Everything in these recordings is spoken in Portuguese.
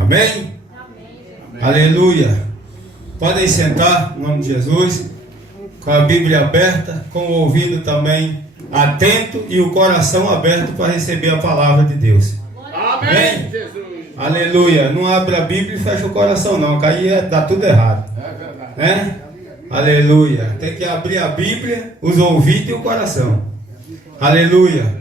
Amém? Amém. Aleluia. Podem sentar, em nome de Jesus, com a Bíblia aberta, com o ouvido também atento e o coração aberto para receber a palavra de Deus. Amém? Jesus. Aleluia. Não abre a Bíblia e fecha o coração não, que aí dá tudo errado. É verdade. Né? Aleluia. Tem que abrir a Bíblia, os ouvidos e o coração. Aleluia.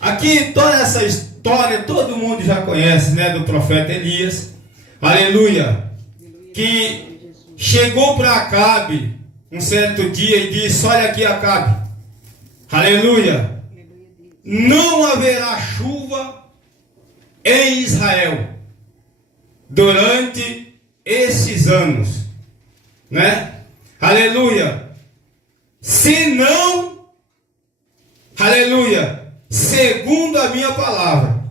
Aqui toda essa história todo mundo já conhece, né, do profeta Elias. Aleluia. Que chegou para Acabe um certo dia e disse: olha aqui, Acabe. Aleluia. Não haverá chuva em Israel durante esses anos, né? Aleluia. Se não, aleluia, segundo a minha palavra,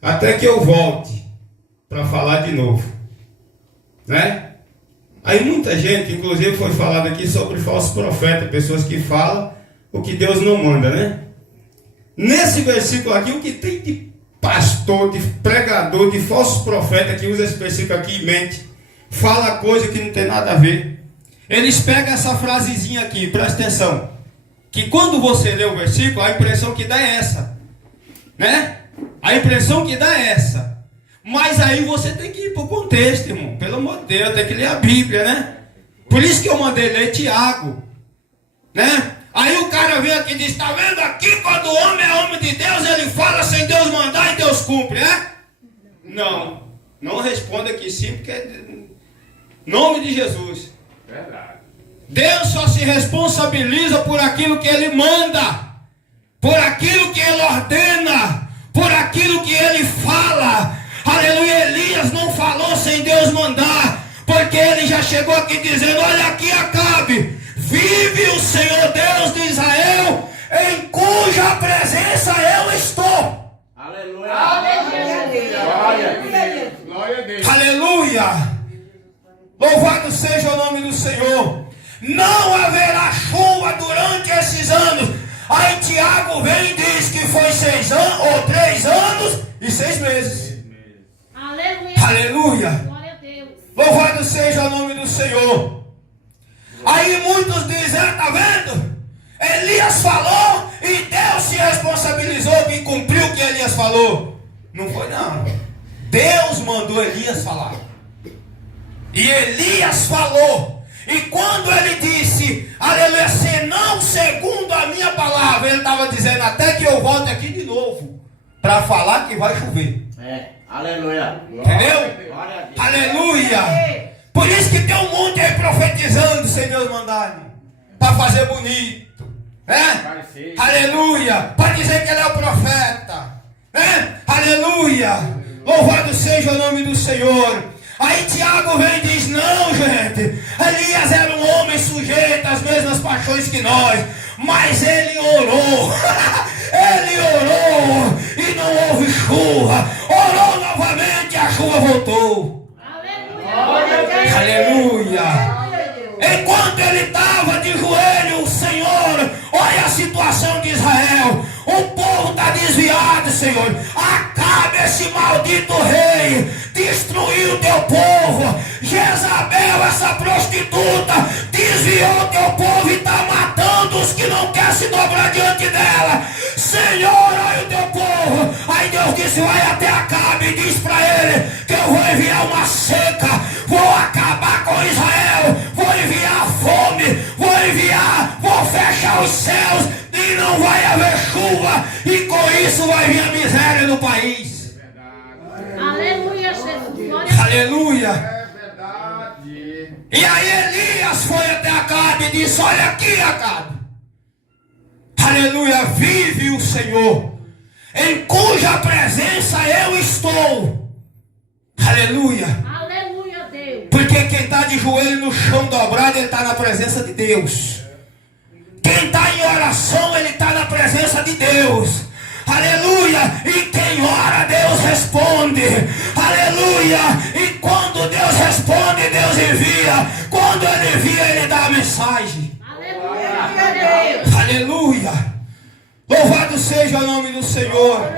até que eu volte para falar de novo, né? Aí muita gente, inclusive foi falado aqui sobre falso profeta, pessoas que falam o que Deus não manda, né? Nesse versículo aqui, o que tem de pastor, de pregador, de falso profeta que usa esse versículo aqui em mente, fala coisa que não tem nada a ver. Eles pegam essa frasezinha aqui, presta atenção, que quando você lê o versículo, a impressão que dá é essa, né? A impressão que dá é essa. Mas aí você tem que ir para o contexto, irmão. Pelo amor de Deus, tem que ler a Bíblia, né? Por isso que eu mandei ler Tiago, né? Aí o cara vem aqui e diz: está vendo aqui, quando o homem é homem de Deus, ele fala sem Deus mandar e Deus cumpre, né? Não responda aqui sim, porque é nome de Jesus. Verdade. Deus só se responsabiliza por aquilo que Ele manda, por aquilo que Ele ordena, por aquilo que Ele fala. Aleluia. Elias não falou sem Deus mandar, porque ele já chegou aqui dizendo: olha aqui, Acabe, vive o Senhor Deus de Israel, em cuja presença eu estou. Aleluia. Aleluia. Aleluia. Louvado seja o nome do Senhor. Não haverá chuva durante esses anos. Aí Tiago vem e diz que foi 6 anos, ou 3 anos e 6 meses. Aleluia. Aleluia. Glória a Deus. Louvado seja o nome do Senhor. Aí muitos dizem: está vendo? Elias falou e Deus se responsabilizou e cumpriu o que Elias falou. Não foi não. Deus mandou Elias falar. E Elias falou. E quando ele disse, aleluia, senão segundo a minha palavra, ele estava dizendo: até que eu volte aqui de novo para falar que vai chover. Aleluia. Entendeu? Aleluia. Por isso que tem um monte aí profetizando sem Deus mandar, para fazer bonito, né? Aleluia. Para dizer que ele é o profeta, né? Aleluia. Louvado seja o nome do Senhor. Aí Tiago vem e diz: não, gente, Elias era um homem sujeito às mesmas paixões que nós, mas ele orou. Ele orou e não houve chuva. Orou novamente e a chuva voltou. Aleluia. Aleluia. Enquanto ele estava de joelho, o Senhor, olha a situação de Israel. O povo está desviado, Senhor. Acabe esse maldito rei, destruiu o teu povo. Jezabel, essa prostituta, desviou o teu povo e está matando os que não querem se dobrar diante dela. Senhor, olha o teu povo. Aí Deus disse: vai até Acabe e diz para ele que eu vou enviar uma seca, vou acabar com Israel, vou enviar fome, vou fechar os céus e não vai haver chuva, e com isso vai vir a miséria no país. Aleluia, Jesus. Aleluia. É verdade. E aí Elias foi até Acabe e disse: olha aqui, Acabe, aleluia, vive o Senhor, em cuja presença eu estou. Aleluia. Aleluia, Deus. Porque quem está de joelho no chão dobrado, ele está na presença de Deus. Quem está em oração, ele está na presença de Deus. Aleluia. E quem ora, Deus responde. Aleluia. E quando Deus responde, Deus envia. Quando Ele envia, Ele dá a mensagem. Aleluia. Aleluia. Louvado seja o nome do Senhor.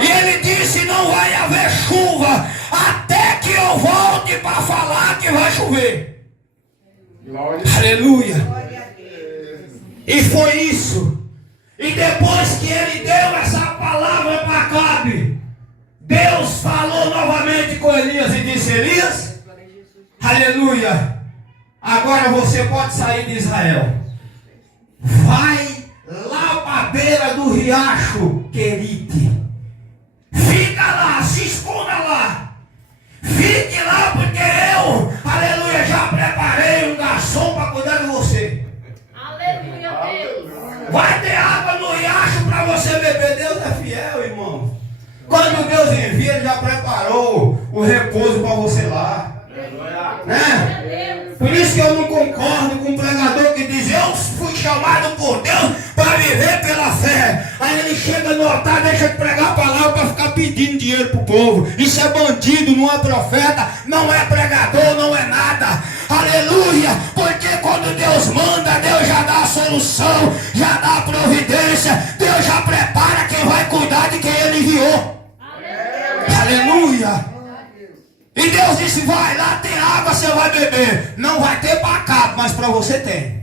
E Ele disse: não vai haver chuva chuva até que eu volte para falar que vai chover. Aleluia. E foi isso. E depois que ele deu essa palavra para Acabe, Deus falou novamente com Elias e disse: Elias, aleluia, agora você pode sair de Israel. Vai lá para a beira do riacho Querite. Fica lá, se esconda lá. Fique lá, porque eu, aleluia, já preparei um garçom para cuidar de você. Aleluia, Deus. Vai ter água no riacho para você beber. Deus é fiel, irmão. Quando Deus envia, Ele já preparou o repouso para você lá. Né? Por isso que eu não concordo com um pregador que diz: eu fui chamado por Deus para viver pela fé. Aí ele chega no altar, deixa de pregar a palavra para ficar pedindo dinheiro para o povo. Isso é bandido, não é profeta, não é pregador, não é nada. Aleluia! Porque quando Deus manda, Deus já dá a solução, já dá a providência, Deus já prepara quem vai cuidar de quem Ele enviou. Aleluia! E Deus disse: vai lá, tem água, você vai beber. Não vai ter para cá, mas para você tem.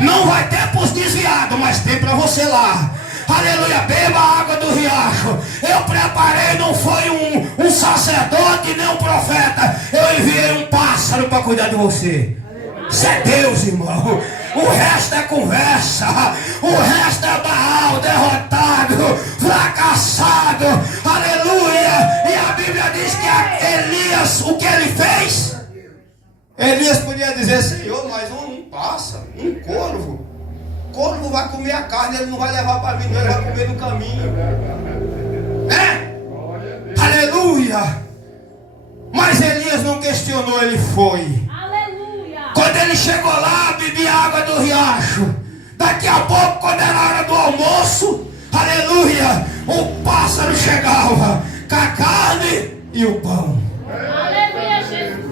Não vai ter para os desviados, mas tem para você lá. Aleluia, beba a água do riacho. Eu preparei, não foi um sacerdote nem um profeta. Eu enviei um pássaro para cuidar de você. Isso é Deus, irmão. O resto é conversa. O resto é Baal derrotado, fracassado. Aleluia. E a Bíblia diz que Elias, o que ele fez? Elias podia dizer: Senhor, mas um pássaro, um corvo. Corvo vai comer a carne, ele não vai levar para mim, ele vai comer no caminho. Né? Aleluia. Mas Elias não questionou, ele foi. Quando ele chegou lá, bebia água do riacho. Daqui a pouco, quando era hora do almoço, aleluia, o pássaro chegava com a carne e o pão. Aleluia, Jesus.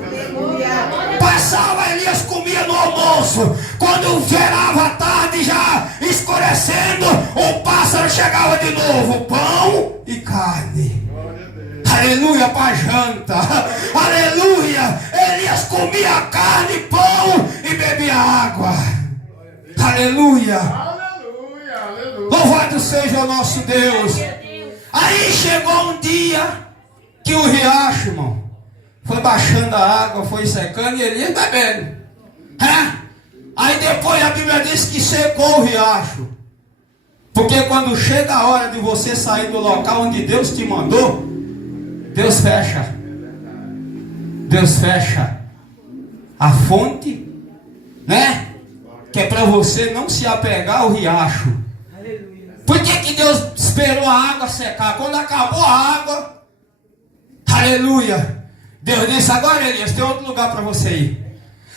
Passava, Elias comia no almoço. Quando virava a tarde, já escurecendo, o pássaro chegava de novo, pão e carne. Aleluia, para janta. Aleluia. Elias comia carne, pão e bebia água. Aleluia. Louvado seja o nosso Deus. Aí chegou um dia que o riacho, irmão, foi baixando a água, foi secando e Elias bebendo. Aí depois a Bíblia diz que secou o riacho. Porque quando chega a hora de você sair do local onde Deus te mandou, Deus fecha. Deus fecha a fonte, né? Que é para você não se apegar ao riacho. Por que Deus esperou a água secar? Quando acabou a água, aleluia, Deus disse: agora, Elias, tem outro lugar para você ir.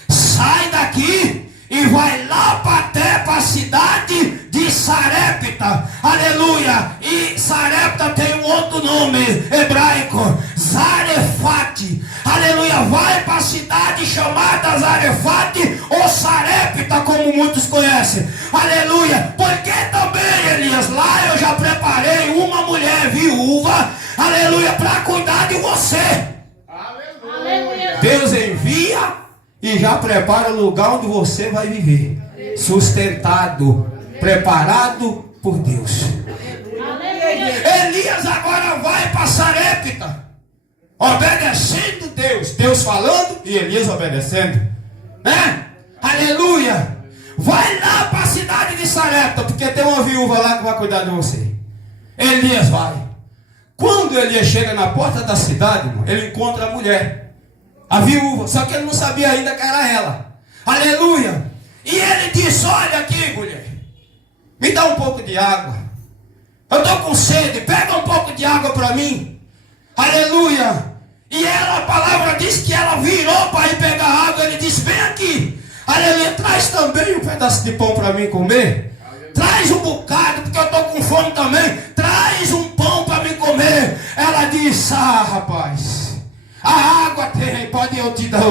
Sai daqui e vai lá para a cidade de Sarepta. Aleluia. E Sarepta tem um outro nome hebraico, Zarefate. Aleluia. Vai para a cidade chamada Zarefate ou Sarepta, como muitos conhecem. Aleluia. Porque também, Elias, lá eu já preparei uma mulher viúva, aleluia, para cuidar de você. Aleluia. Deus envia e já prepara o lugar onde você vai viver. Sustentado, preparado por Deus. Elias agora vai para Sarepta, obedecendo Deus. Deus falando e Elias obedecendo, né? Aleluia. Vai lá para a cidade de Sarepta, porque tem uma viúva lá que vai cuidar de você. Elias vai. Quando Elias chega na porta da cidade, irmão, ele encontra a mulher, a viúva, só que ele não sabia ainda que era ela. Aleluia. E ele disse: olha aqui, mulher, me dá um pouco de água. Eu estou com sede, pega um pouco de água para mim. Aleluia. E ela, a palavra diz que ela virou para ir pegar água. Ele disse: vem aqui. Aleluia, traz também um pedaço de pão para mim comer. Traz um bocado, porque eu estou com fome também. Traz um pão para mim comer. Ela disse: ah, rapaz, a água tem, pode eu te dar.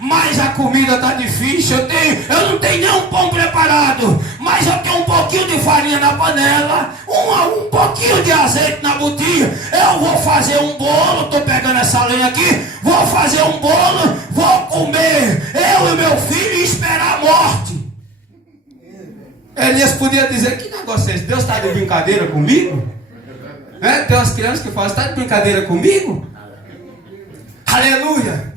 mas a comida está difícil. Eu não tenho nem um pão preparado, mas eu tenho um pouquinho de farinha na panela, um pouquinho de azeite na botija. Eu vou fazer um bolo, estou pegando essa lenha aqui, vou fazer um bolo, vou comer, eu e meu filho, e esperar a morte. Elias podia dizer: que negócio é esse? Deus está de brincadeira comigo? Tem umas crianças que falam: está de brincadeira comigo? Aleluia!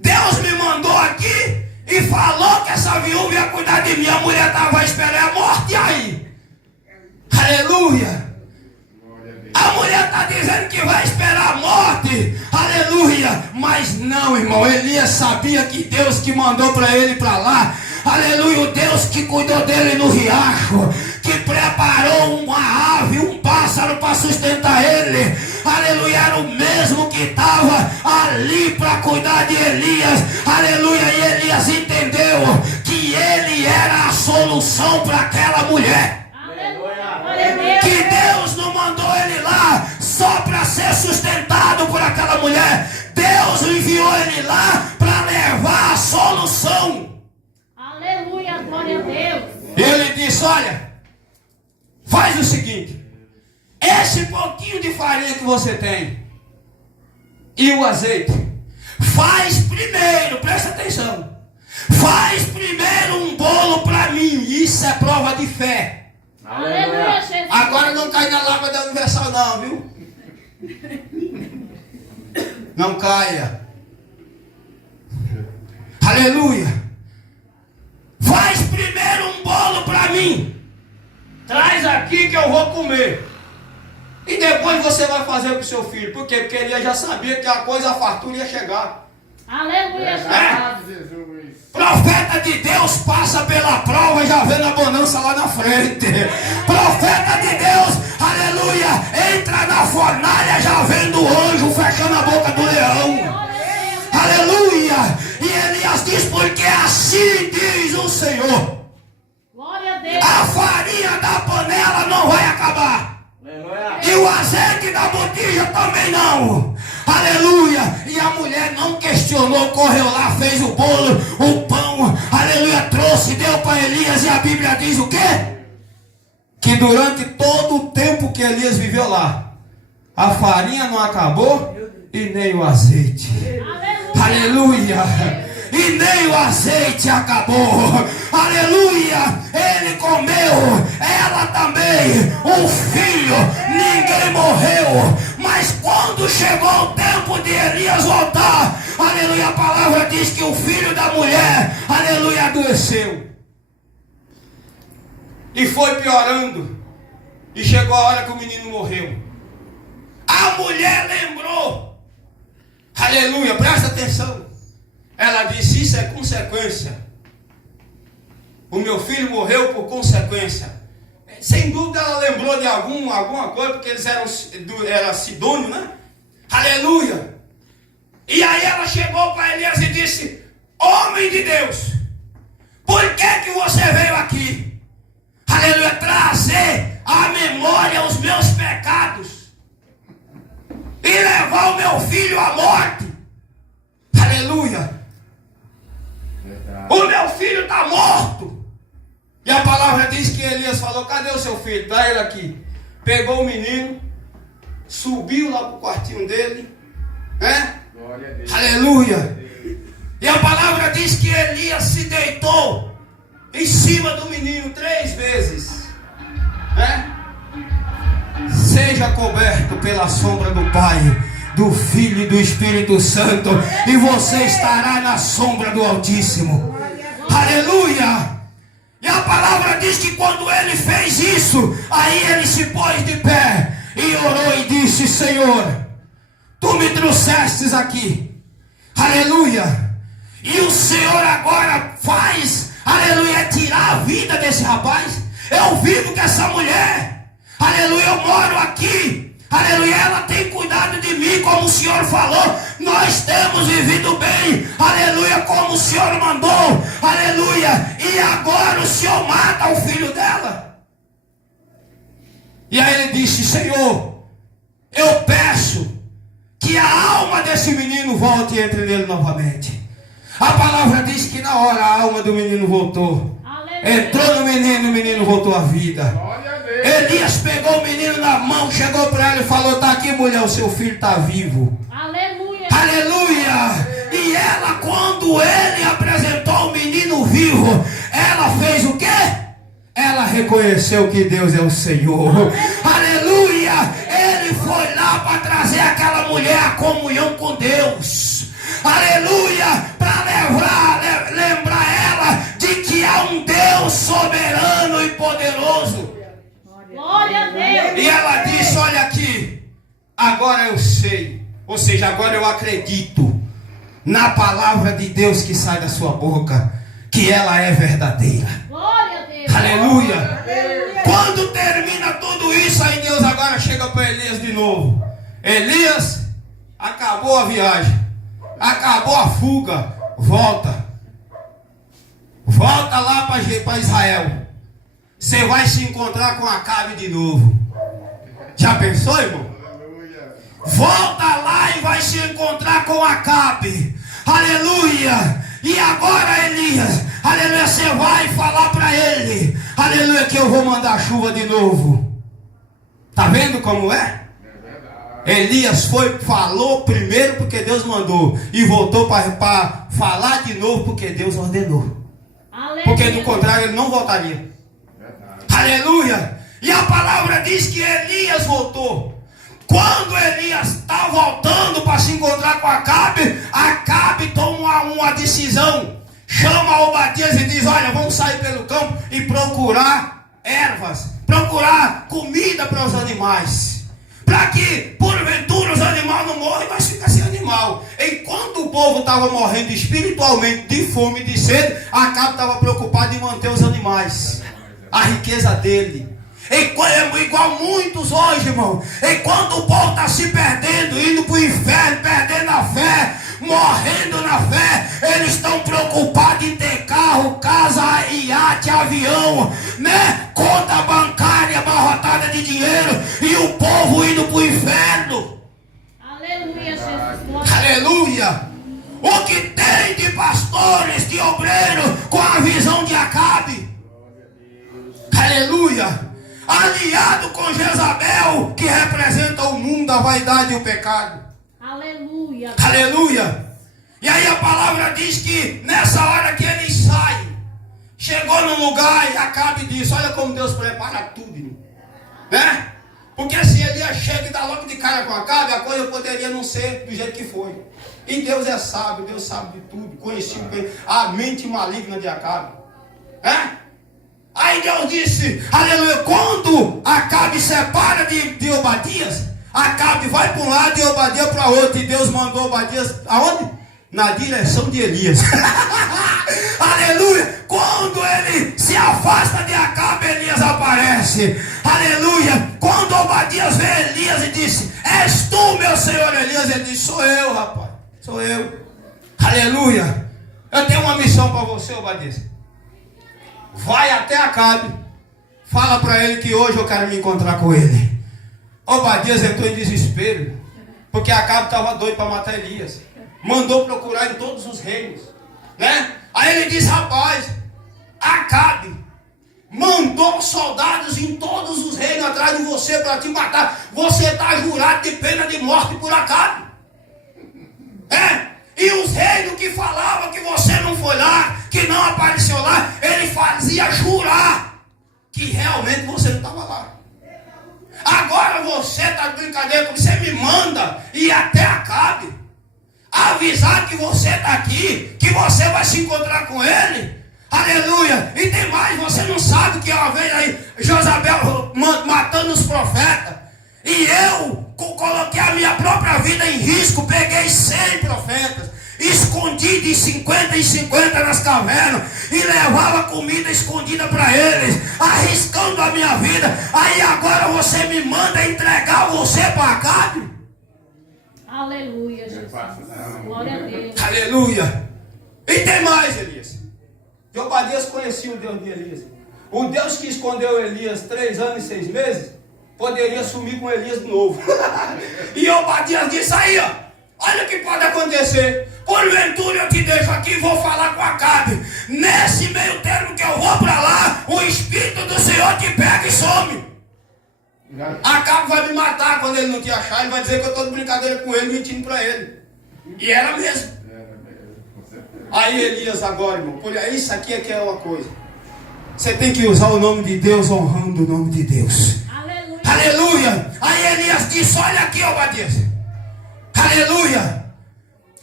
Deus me mandou aqui e falou que essa viúva ia cuidar de mim. A mulher estava esperando a morte, e aí? Aleluia! A mulher está dizendo que vai esperar a morte. Aleluia! Mas não, irmão. Elias sabia que Deus que mandou para ele para lá. Aleluia! O Deus que cuidou dele no riacho, que preparou uma ave, um pássaro para sustentar ele. Aleluia! Era o mesmo que estava ali para cuidar de Elias. Aleluia! E Elias entendeu que ele era a solução para aquela mulher. Que Deus não mandou ele lá só para ser sustentado por aquela mulher. Deus enviou ele lá para levar a solução. Aleluia, glória a Deus. Ele disse: olha, faz o seguinte, esse pouquinho de farinha que você tem e o azeite, faz primeiro, presta atenção, faz primeiro um bolo para mim. Isso é prova de fé. Aleluia, Jesus. Agora não cai na lâmpada universal não, viu? Não caia. Aleluia. Faz primeiro um bolo para mim. Traz aqui que eu vou comer. E depois você vai fazer para o seu filho. Por quê? Porque ele já sabia que a fartura ia chegar. Aleluia, Jesus. Profeta de Deus passa pela prova já vendo a bonança lá na frente. Profeta de Deus, aleluia, entra na fornalha já vendo o anjo fechando a boca do leão. Aleluia. E Elias diz: porque assim diz o Senhor, Glória a Deus. a farinha da panela não vai acabar. E o azeite da botija também não. Aleluia. E a mulher não questionou, correu lá, fez o bolo, o pão, aleluia, trouxe, deu para Elias. E a Bíblia diz o quê? Que durante todo o tempo que Elias viveu lá, a farinha não acabou e nem o azeite. Aleluia. E nem o azeite acabou. Aleluia. Ele comeu, ela também, o filho, ninguém morreu. Mas quando chegou o tempo de Elias voltar, aleluia, a palavra diz que o filho da mulher, aleluia, adoeceu. E foi piorando. E chegou a hora que o menino morreu. A mulher lembrou. Aleluia, presta atenção. Ela disse: isso é consequência. O meu filho morreu por consequência. Sem dúvida ela lembrou de alguma coisa, porque eles eram sidônios, né? Aleluia. E aí ela chegou para Elias e disse: homem de Deus, por que você veio aqui? Aleluia, trazer à memória os meus pecados e levar o meu filho à morte. Aleluia. O meu filho está morto. E a palavra diz que Elias falou: cadê o seu filho? Dá ele aqui. Pegou o menino, subiu lá para o quartinho dele, né? Aleluia. E a palavra diz que Elias se deitou em cima do menino 3 vezes, né? Seja coberto pela sombra do Pai, do Filho e do Espírito Santo, e você estará na sombra do Altíssimo. Aleluia. E a palavra diz que quando ele fez isso, aí ele se pôs de pé e orou e disse: Senhor, tu me trouxestes aqui, aleluia, e o Senhor agora faz, aleluia, tirar a vida desse rapaz. Eu vivo com essa mulher, aleluia, eu moro aqui, aleluia, ela tem cuidado de mim como o Senhor falou. Nós temos vivido bem, aleluia, como o Senhor mandou, aleluia, e agora o Senhor mata o filho dela. E aí ele disse: Senhor, eu peço que a alma desse menino volte e entre nele novamente. A palavra diz que na hora a alma do menino voltou. Aleluia. Entrou no menino, o menino voltou à vida. Glória a Deus. Elias pegou o menino na mão, chegou para ela e falou: tá aqui, mulher, o seu filho está vivo. Aleluia. Aleluia! E ela, quando ele apresentou o menino vivo, ela fez o quê? Ela reconheceu que Deus é o Senhor. Aleluia! Ele foi lá para trazer aquela mulher à comunhão com Deus. Aleluia! Para lembrar ela de que há um Deus soberano e poderoso. Glória a Deus. E ela disse: olha aqui, agora eu sei, ou seja, agora eu acredito na palavra de Deus que sai da sua boca, que ela é verdadeira. Glória a Deus. Aleluia! Quando termina tudo isso, aí Deus agora chega para Elias de novo. Elias, acabou a viagem, acabou a fuga, volta lá para Israel. Você vai se encontrar com Acabe de novo. Já pensou, irmão? Aleluia. Volta lá e vai se encontrar com Acabe. Aleluia! E agora, Elias, aleluia, você vai falar para ele, aleluia, que eu vou mandar chuva de novo. Tá vendo como é? Elias falou primeiro porque Deus mandou, e voltou para falar de novo porque Deus ordenou. Aleluia. Porque do contrário ele não voltaria. Aleluia! E a palavra diz que Elias voltou. Quando Elias está voltando para se encontrar com Acabe toma uma decisão. Chama Obadias e diz: olha, vamos sair pelo campo e procurar ervas, procurar comida para os animais, para que porventura os animais não morram, mas fica sem animal. Enquanto o povo estava morrendo espiritualmente de fome e de sede, Acabe estava preocupado em manter os animais, a riqueza dele. Igual muitos hoje, irmão. Enquanto o povo está se perdendo, indo para o inferno, perdendo a fé, morrendo na fé, eles estão preocupados em ter carro, casa, iate, avião, né? Conta bancária abarrotada de dinheiro, e o povo indo para o inferno. Aleluia, Jesus. Glória. Aleluia! O que tem de pastores, de obreiros, com a visão de Acabe? Aleluia! Aliado com Jezabel, que representa o mundo, a vaidade e o pecado. Aleluia. Aleluia! E aí a palavra diz que nessa hora que eles saem, chegou no lugar e Acabe disse: olha como Deus prepara tudo, irmão. Né? Porque se Elias chega e dá logo de cara com Acabe, a coisa poderia não ser do jeito que foi. E Deus é sábio, Deus sabe de tudo, conhecido a mente maligna de Acabe. Né? Aí Deus disse, aleluia, quando Acabe separa de Obadias, Acabe vai para um lado e Obadias para outro, e Deus mandou Obadias aonde? Na direção de Elias. Aleluia! Quando ele se afasta de Acabe, Elias aparece. Aleluia! Quando Obadias vê Elias e disse: és tu, meu senhor Elias? Ele disse: sou eu, rapaz, sou eu. Aleluia! Eu tenho uma missão para você, Obadias. Vai até Acabe, fala para ele que hoje eu quero me encontrar com ele. Obadias entrou em desespero, porque Acabe estava doido para matar Elias. Mandou procurar em todos os reinos, né? Aí ele disse: rapaz, Acabe mandou soldados em todos os reinos atrás de você para te matar. Você está jurado de pena de morte por Acabe. E os reinos que falavam que você não foi lá, que não apareceu lá, ele fazia jurar que realmente você não estava lá. Agora você está de brincadeira comigo, você me manda ir até Acabe, avisar que você está aqui, que você vai se encontrar com ele. Aleluia! E tem mais, você não sabe que uma vez aí Jezabel matando os profetas, e eu coloquei a minha própria vida em risco, peguei 100 profetas, escondi de 50 em 50 nas cavernas e levava comida escondida para eles, arriscando a minha vida. Aí agora você me manda entregar você para Acabe? Aleluia, Jesus. Glória a Deus. Aleluia! E tem mais, Elias. Obadias conhecia o Deus de Elias. O Deus que escondeu Elias 3 anos e 6 meses poderia sumir com Elias de novo. E Obadias disse: aí, ó, Olha o que pode acontecer. Porventura eu te deixo aqui e vou falar com Acabe. Nesse meio termo que eu vou para lá, o Espírito do Senhor te pega e some. Acabe vai me matar quando ele não te achar. Ele vai dizer que eu estou de brincadeira com ele, mentindo para ele. E era mesmo. Aí Elias agora, irmão, isso aqui é que é uma coisa. Você tem que usar o nome de Deus honrando o nome de Deus. Aleluia. Aleluia. Aí Elias disse, olha aqui, Obadias. Aleluia.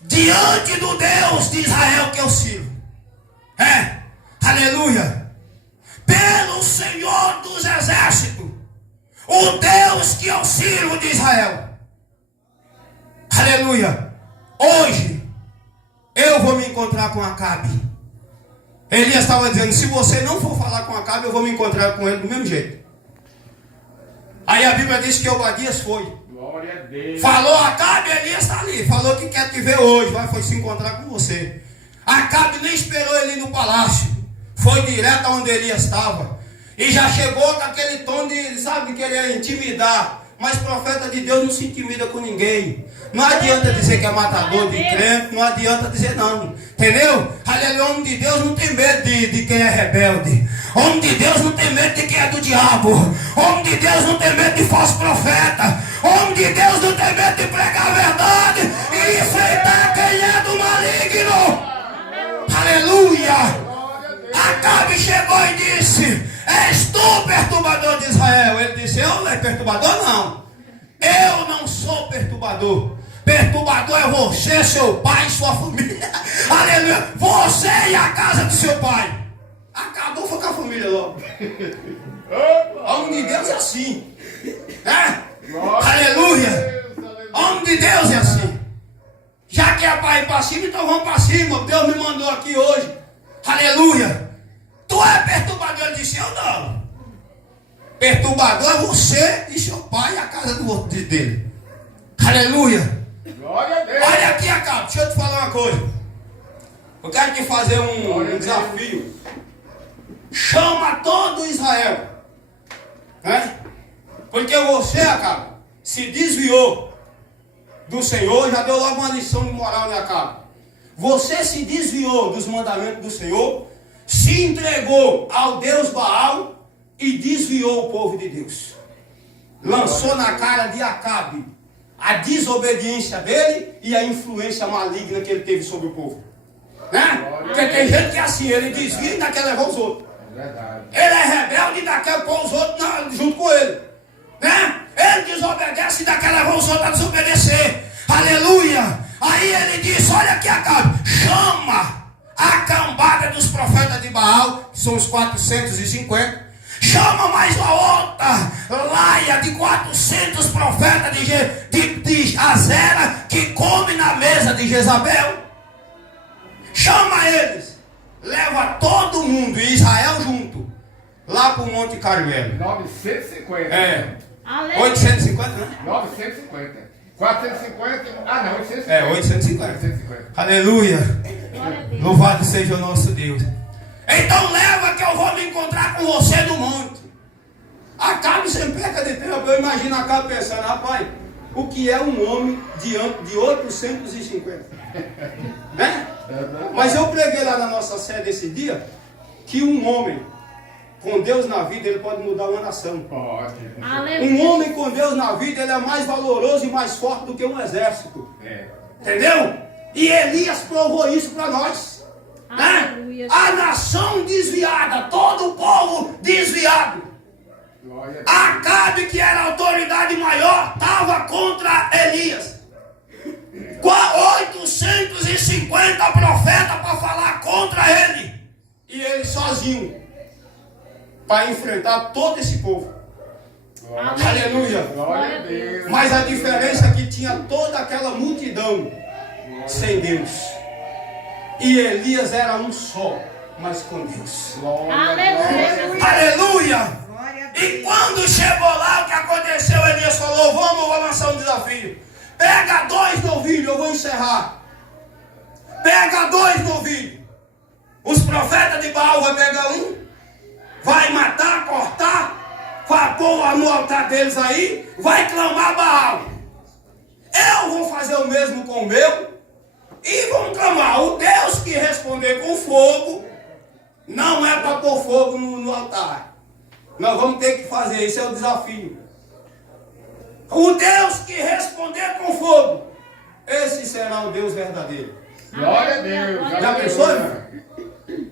Diante do Deus de Israel que eu sirvo. Aleluia. Pelo Senhor dos Exércitos. O Deus que eu sirvo de Israel. Aleluia. Hoje eu vou me encontrar com Acabe. Elias estava dizendo, se você não for falar com Acabe, eu vou me encontrar com ele do mesmo jeito. Aí a Bíblia diz que Obadias foi. Glória a Deus. Falou Acabe, Elias está ali. Falou que quer te ver hoje. Foi se encontrar com você. Acabe nem esperou ele ir no palácio. Foi direto aonde Elias estava. E já chegou com aquele tom de, sabe, de querer intimidar. Mas profeta de Deus não se intimida com ninguém. Não adianta dizer que é matador de crente. Não adianta dizer não. Entendeu? Aleluia, homem de Deus não tem medo de quem é rebelde. Homem de Deus não tem medo de quem é do diabo. Homem de Deus não tem medo de falso profeta. Homem de Deus não tem medo de pregar a verdade e enfrentar quem é do maligno. Aleluia. Acabe chegou e disse, és tu perturbador de Israel? Ele disse, eu não é perturbador não. Eu não sou perturbador. Perturbador é você, seu pai e sua família. Aleluia. Você e a casa do seu pai. Acabou, foi com a família logo. Homem de Deus é assim. Aleluia. Homem de Deus é assim. Já que é para ir para cima, então vamos para cima. Deus me mandou aqui hoje. Aleluia. Tu é perturbador? Ele disse, eu não. Perturbador é você e seu pai e a casa dele. Aleluia. Glória a Deus. Olha aqui, Acabe, deixa eu te falar uma coisa. Eu quero te fazer um desafio. Chama todo Israel. Porque você, Acabe, se desviou do Senhor, já deu logo uma lição de moral, né, Acabe? Você se desviou dos mandamentos do Senhor, se entregou ao Deus Baal e desviou o povo de Deus. Lançou na cara de Acabe a desobediência dele e a influência maligna que ele teve sobre o povo. Porque tem gente que é assim, ele desvia e ainda quer levar os outros. Ele é rebelde e ainda quer pôr os outros junto com ele. Ele desobedece e ainda quer levar os outros a desobedecer. Aleluia. Aí ele disse, olha aqui, Acabe, chama a cambada dos profetas de Baal, que são os 450, chama mais uma outra laia de 400 profetas de Azera, que come na mesa de Jezabel. Chama eles, leva todo mundo, e Israel junto, lá para o Monte Carmelo. 950. 850, né? 950. 450, não, 850. 850. 850. Aleluia. Louvado seja o nosso Deus. Então leva que eu vou me encontrar com você no monte. Acabe sem perca de tempo. Eu imagino Acabe pensando, rapaz, o que é um homem diante de 850? Mas eu preguei lá na nossa sede esse dia que um homem com Deus na vida, ele pode mudar uma nação. Pode. Um homem com Deus na vida, ele é mais valoroso e mais forte do que um exército. Entendeu? E Elias provou isso para nós. A nação desviada, todo o povo desviado. Acabe, que era a autoridade maior, estava contra Elias. 850 profetas para falar contra ele. E ele sozinho, para enfrentar todo esse povo. Aleluia. Glória a Deus. Mas a diferença é que tinha toda aquela multidão sem Deus. E Elias era um só, mas com Deus. Aleluia. Aleluia. E quando chegou lá, o que aconteceu? Elias falou, vou lançar um desafio. Pega 2 novilhos, eu vou encerrar. Pega 2 novilhos. Os profetas de Baal vão pegar um, vai matar, cortar, vai pôr no altar deles aí, vai clamar Baal. Eu vou fazer o mesmo com o meu. Não é para pôr fogo no altar. Nós vamos ter que fazer, esse é o desafio. O Deus que responder com fogo, esse será o Deus verdadeiro. Glória a Deus. Já pensou, irmão?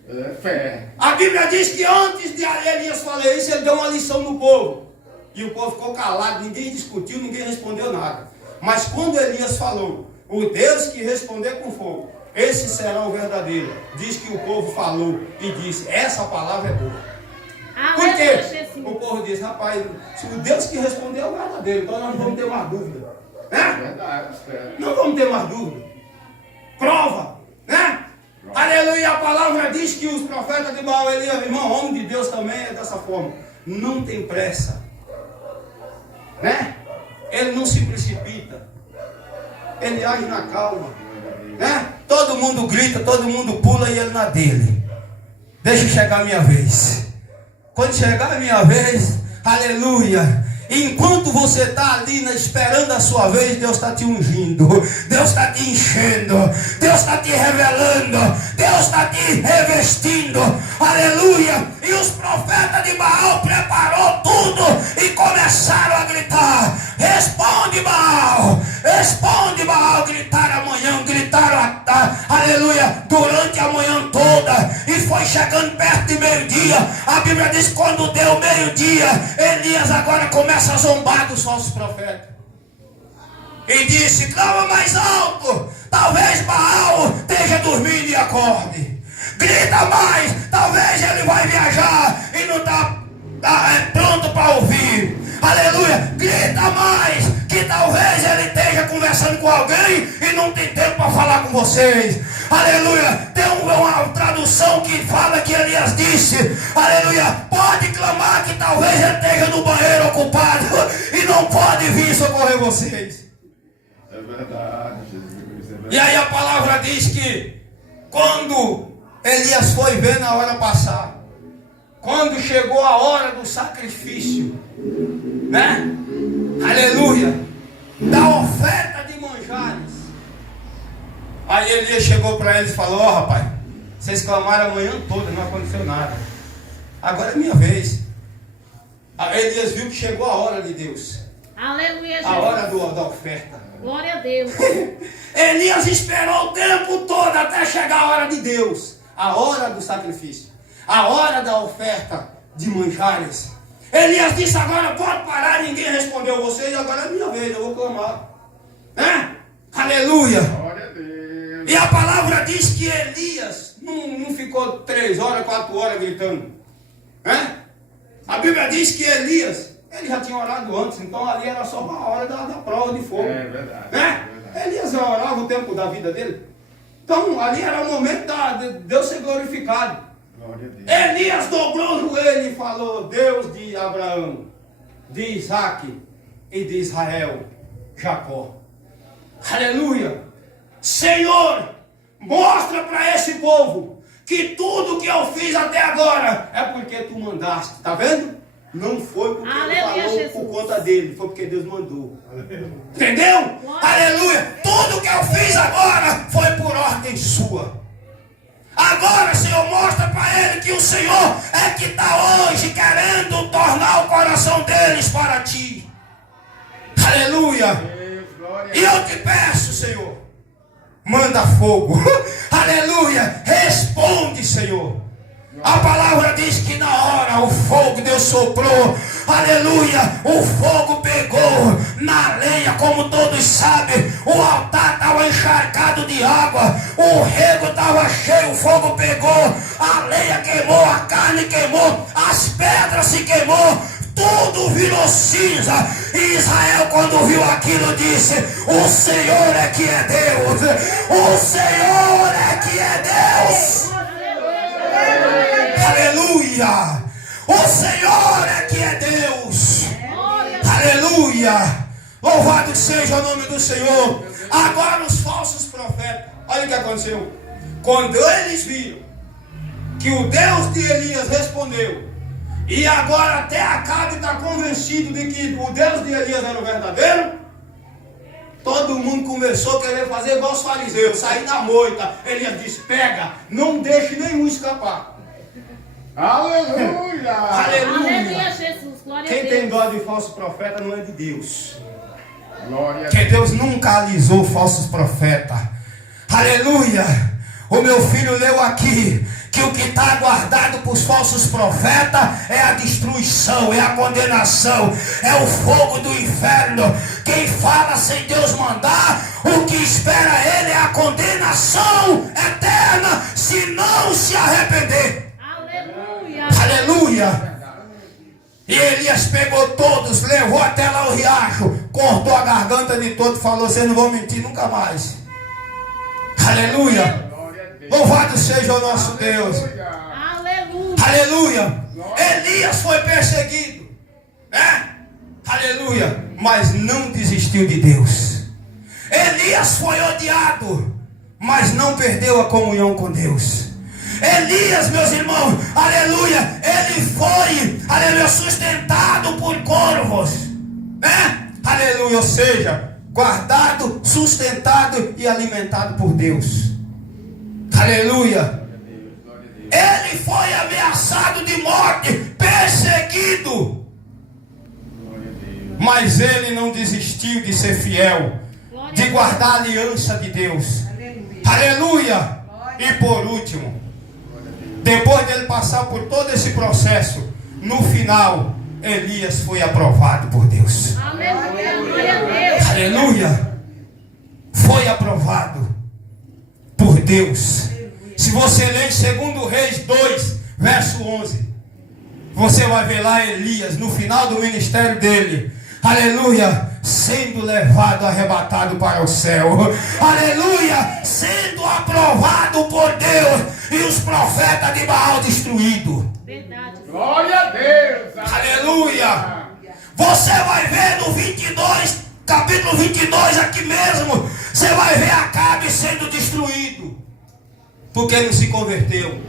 É fé. A Bíblia diz que antes de Elias falar isso, ele deu uma lição no povo. E o povo ficou calado, ninguém discutiu, ninguém respondeu nada. Mas quando Elias falou, o Deus que responder com fogo, esse será o verdadeiro. Diz que o povo falou e disse, essa palavra é boa. Por quê? O povo disse, rapaz, se o Deus que responder é o verdadeiro, então nós não vamos ter mais dúvida. Né? Verdade, fé. Não vamos ter mais dúvida. Prova, né? Aleluia, a palavra diz que os profetas de Baal, Elias, irmão, homem de Deus também é dessa forma. Não tem pressa. Né? Ele não se precipita. Ele age na calma. Né? Todo mundo grita, todo mundo pula e ele na dele. Deixa chegar a minha vez. Quando chegar a minha vez, aleluia. Enquanto você está ali esperando a sua vez, Deus está te ungindo, Deus está te enchendo, Deus está te revelando, Deus está te revestindo, aleluia. E os profetas de Baal preparou tudo e começaram a gritar, responde Baal, gritaram amanhã, gritaram aleluia, durante a manhã toda, e foi chegando perto de meio-dia. A Bíblia diz que quando deu meio-dia, Elias agora começa a zombar dos falsos profetas. E disse, clama mais alto, talvez Baal esteja dormindo e acorde. Grita mais, talvez ele vai viajar e não está pronto para ouvir. Aleluia, grita mais, que talvez ele esteja conversando com alguém e não tem tempo para falar com vocês. Aleluia, tem uma tradução que fala que Elias disse, aleluia, pode clamar que talvez ele esteja no banheiro ocupado e não pode vir socorrer vocês. É verdade, Jesus. É verdade. E aí a palavra diz que quando Elias foi ver na hora passar, quando chegou a hora do sacrifício, né? Aleluia, da oferta de manjares, aí Elias chegou para eles e falou, ó rapaz, vocês clamaram a manhã toda, não aconteceu nada, agora é minha vez. Aí Elias viu que chegou a hora de Deus. Aleluia, Jesus. A hora da oferta. Glória a Deus. Elias esperou o tempo todo até chegar a hora de Deus, a hora do sacrifício, a hora da oferta de manjares. Elias disse, agora pode parar, ninguém respondeu vocês, agora é minha vez, eu vou clamar. Né? Aleluia. Glória a Deus. E a palavra diz que Elias não ficou 3 horas, 4 horas gritando. Né? A Bíblia diz que Elias, ele já tinha orado antes, então ali era só uma hora da prova de fogo. É verdade. Né? É verdade. Elias já orava o tempo da vida dele. Então ali era o momento de Deus ser glorificado. Glória a Deus. Elias dobrou o joelho e falou, Deus de Abraão, de Isaac e de Israel, Jacó. Aleluia. Senhor, mostra para esse povo que tudo que eu fiz até agora é porque tu mandaste. Está vendo? Não foi porque ele falou Jesus. por conta dele, foi porque Deus mandou. Entendeu? Aleluia. Tudo que eu fiz agora foi por ordem sua. Agora, Senhor, mostra para ele que o Senhor é que está hoje querendo tornar o coração deles para ti. Aleluia. Deus, glória a E eu te peço, Senhor, manda fogo. Aleluia. Responde, Senhor. A palavra diz que na hora o fogo Deus soprou. Aleluia. O fogo pegou na lenha, como todos sabem. O altar estava encharcado de água. O rego estava cheio. O fogo pegou. A lenha queimou. A carne queimou. As pedras se queimou. Tudo virou cinza. E Israel, quando viu aquilo, disse: o Senhor é que é Deus. O Senhor é que é Deus. Aleluia. O Senhor é que é Deus. Aleluia. Louvado seja o nome do Senhor. Agora os falsos profetas, olha o que aconteceu. Quando eles viram que o Deus de Elias respondeu, e agora até Acabe está convencido de que o Deus de Elias era o verdadeiro, todo mundo começou a querer fazer igual os fariseus, sair da moita. Elias disse: pega, não deixe nenhum escapar. Aleluia. Aleluia, Jesus. Glória a Quem Deus. tem dó de falso profeta não é de Deus. Glória a Deus. Que Deus nunca alisou falsos profetas. Aleluia. O meu filho leu aqui que o que está guardado para os falsos profetas é a destruição, é a condenação, é o fogo do inferno. Quem fala sem Deus mandar, o que espera ele é a condenação eterna, se não se arrepender. Aleluia. Aleluia. E Elias pegou todos, levou até lá o riacho, cortou a garganta de todos, falou: vocês não vão mentir nunca mais. Aleluia. Glória a Deus. Louvado seja o nosso Deus. Aleluia. Aleluia. Elias foi perseguido, né? Aleluia. Mas não desistiu de Deus. Elias foi odiado, mas não perdeu a comunhão com Deus. Elias, meus irmãos, aleluia, ele foi, aleluia, sustentado por corvos, né? Aleluia, ou seja, guardado, sustentado e alimentado por Deus. Aleluia. Ele foi ameaçado de morte, perseguido, mas ele não desistiu de ser fiel, de guardar a aliança de Deus. Aleluia. E por último, depois dele passar por todo esse processo, no final, Elias foi aprovado por Deus. Aleluia. Glória a Deus. Aleluia. Foi aprovado por Deus. Se você ler em 2 Reis 2, verso 11, você vai ver lá Elias, no final do ministério dele, aleluia, sendo levado, arrebatado para o céu. Aleluia, sendo aprovado por Deus, e os profetas de Baal destruídos. Verdade. Glória a Deus. Aleluia. Você vai ver no 22, capítulo 22 aqui mesmo, você vai ver Acabe sendo destruído, porque não se converteu.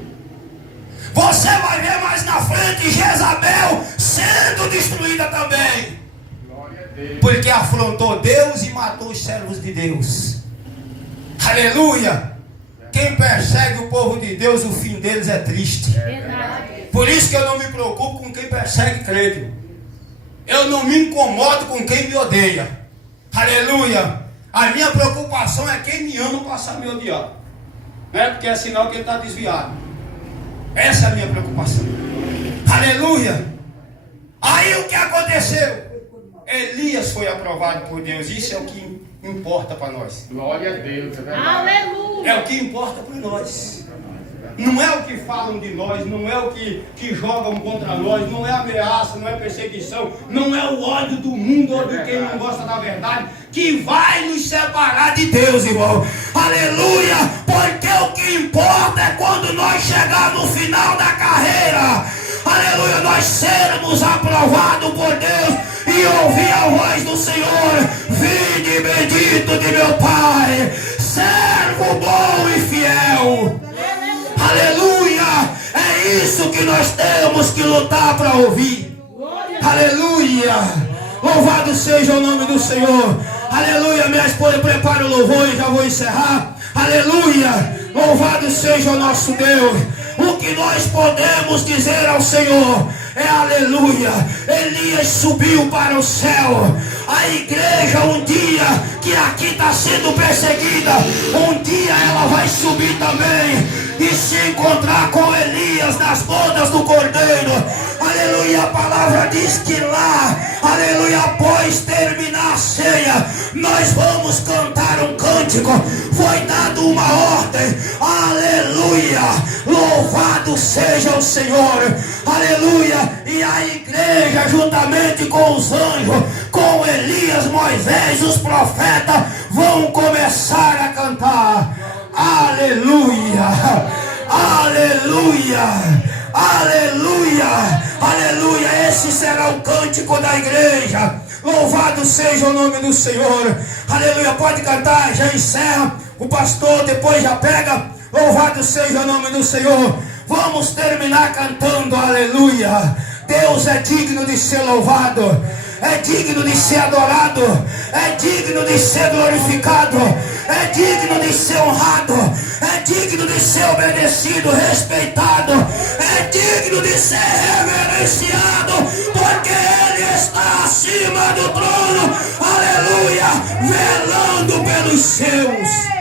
Você vai ver mais na frente Jezabel sendo destruída também, Glória a Deus. porque afrontou Deus e matou os servos de Deus. Aleluia. Quem persegue o povo de Deus, o fim deles é triste. Verdade. Por isso que eu não me preocupo com quem persegue crente. Eu não me incomodo com quem me odeia. Aleluia. A minha preocupação é quem me ama passar a me odiar, né? Porque é sinal que ele está desviado. Essa é a minha preocupação. Aleluia. Aí o que aconteceu? Elias foi aprovado por Deus. Isso é o que importa para nós. Glória a Deus. É verdade. Aleluia. É o que importa para nós. Não é o que falam de nós, não é o que jogam contra nós, não é ameaça, não é perseguição, não é o ódio do mundo ou de quem não gosta da verdade que vai nos separar de Deus, irmão. Aleluia! Porque o que importa é quando nós chegarmos no final da carreira, aleluia, nós sermos aprovados por Deus e ouvir a voz do Senhor: vinde bendito de meu Pai, servo bom e fiel. Aleluia! É isso que nós temos que lutar para ouvir. Aleluia! Louvado seja o nome do Senhor. Aleluia! Minha esposa prepara o louvor e já vou encerrar. Aleluia! Louvado seja o nosso Deus. O que nós podemos dizer ao Senhor é aleluia. Elias subiu para o céu. A igreja um dia que aqui está sendo perseguida, um dia ela vai subir também e se encontrar com Elias nas bodas do Cordeiro. Aleluia, a palavra diz que lá, aleluia, após terminar a ceia, nós vamos cantar um cântico. Foi dado uma ordem, aleluia, louvado seja o Senhor, aleluia. E a igreja juntamente com os anjos, com Elias, Moisés, os profetas, vão começar a cantar. Aleluia, aleluia, aleluia, aleluia. Esse será o cântico da igreja. Louvado seja o nome do Senhor. Aleluia, pode cantar, já encerra. O pastor depois já pega. Louvado seja o nome do Senhor. Vamos terminar cantando aleluia. Deus é digno de ser louvado, é digno de ser adorado, é digno de ser glorificado, é digno de ser honrado, é digno de ser obedecido, respeitado, é digno de ser reverenciado, porque Ele está acima do trono, aleluia, velando pelos seus.